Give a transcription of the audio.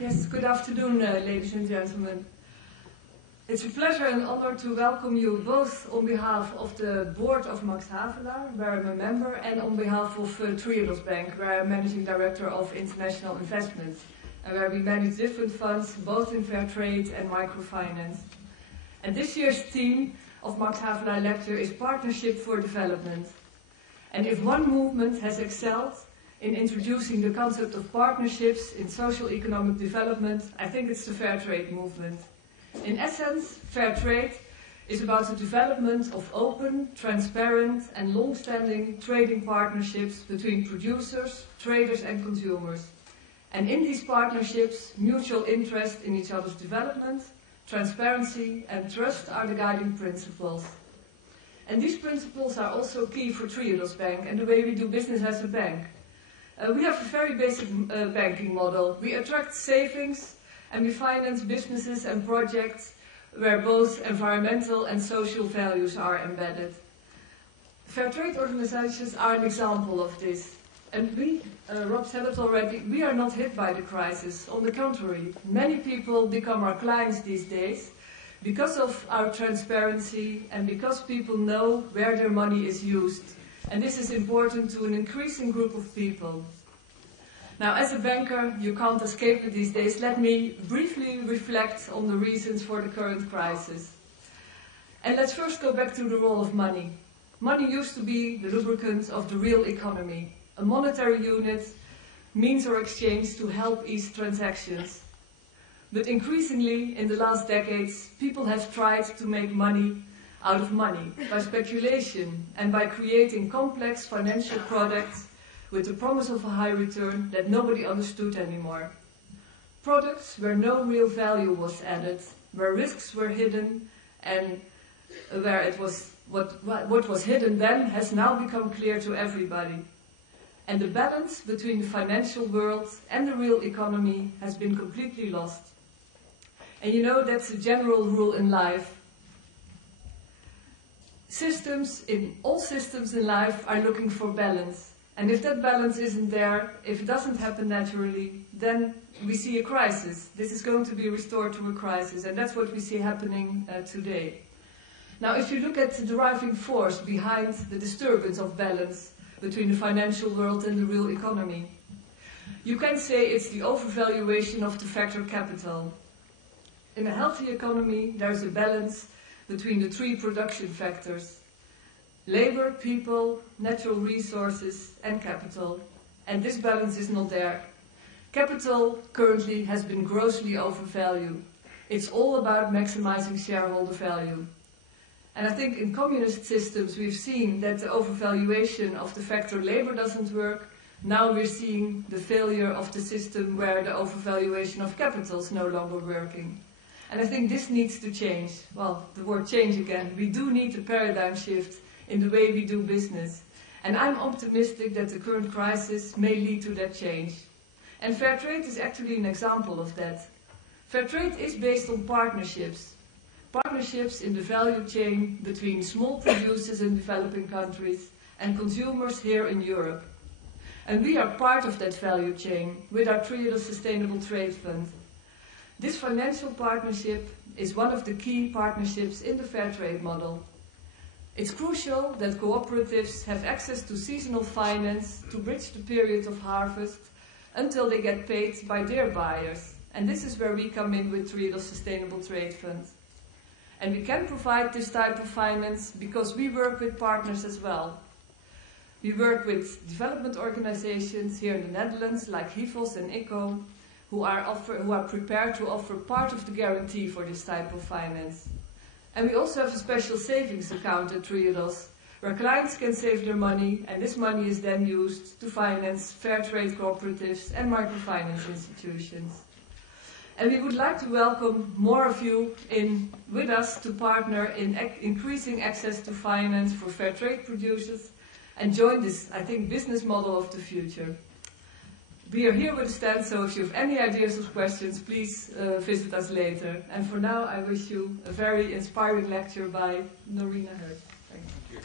Yes, good afternoon, ladies and gentlemen. It's a pleasure and honor to welcome you both on behalf of the board of Max Havelaar, where I'm a member, and on behalf of Triodos Bank, where I'm Managing Director of International Investments, and where we manage different funds, both in fair trade and microfinance. And this year's theme of Max Havelaar Lecture is Partnership for Development. And if one movement has excelled in introducing the concept of partnerships in social-economic development, I think it's the fair trade movement. In essence, fair trade is about the development of open, transparent and long-standing trading partnerships between producers, traders and consumers. And in these partnerships, mutual interest in each other's development, transparency and trust are the guiding principles. And these principles are also key for Triodos Bank and the way we do business as a bank. We have a very basic banking model. We attract savings and we finance businesses and projects where both environmental and social values are embedded. Fair trade organizations are an example of this. And we, Rob said it already, we are not hit by the crisis. On the contrary, many people become our clients these days because of our transparency and because people know where their money is used. And this is important to an increasing group of people. Now, as a banker, you can't escape it these days. Let me briefly reflect on the reasons for the current crisis. And let's first go back to the role of money. Money used to be the lubricant of the real economy, a monetary unit, means or exchange to help ease transactions. But increasingly, in the last decades, people have tried to make money out of money, by speculation and by creating complex financial products with the promise of a high return that nobody understood anymore. Products where no real value was added, where risks were hidden, and where it was what was hidden then has now become clear to everybody. And the balance between the financial world and the real economy has been completely lost. And you know that's a general rule in life. All systems in life are looking for balance. And if that balance isn't there, if it doesn't happen naturally, then we see a crisis. This is going to be restored to a crisis, and that's what we see happening today. Now, if you look at the driving force behind the disturbance of balance between the financial world and the real economy, you can say it's the overvaluation of the factor capital. In a healthy economy, there's a balance between the three production factors: labor, people, natural resources and capital. And this balance is not there. Capital currently has been grossly overvalued. It's all about maximizing shareholder value. And I think in communist systems we've seen that the overvaluation of the factor labor doesn't work. Now we're seeing the failure of the system where the overvaluation of capital is no longer working. And I think this needs to change. Well, the word change again. We do need a paradigm shift in the way we do business. And I'm optimistic that the current crisis may lead to that change. And fair trade is actually an example of that. Fair trade is based on partnerships. Partnerships in the value chain between small producers in developing countries and consumers here in Europe. And we are part of that value chain with our Triodos Sustainable Trade Fund. This financial partnership is one of the key partnerships in the fair trade model. It's crucial that cooperatives have access to seasonal finance to bridge the period of harvest until they get paid by their buyers. And this is where we come in with Triodos Sustainable Trade Fund. And we can provide this type of finance because we work with partners as well. We work with development organizations here in the Netherlands like HIVOS and ICO, who are prepared to offer part of the guarantee for this type of finance. And we also have a special savings account at Triodos, where clients can save their money, and this money is then used to finance fair trade cooperatives and microfinance institutions. And we would like to welcome more of you with us to partner in increasing access to finance for fair trade producers and join this, I think, business model of the future. We are here with a stand, so if you have any ideas or questions, please visit us later. And for now, I wish you a very inspiring lecture by Norina Hurt. Thank you.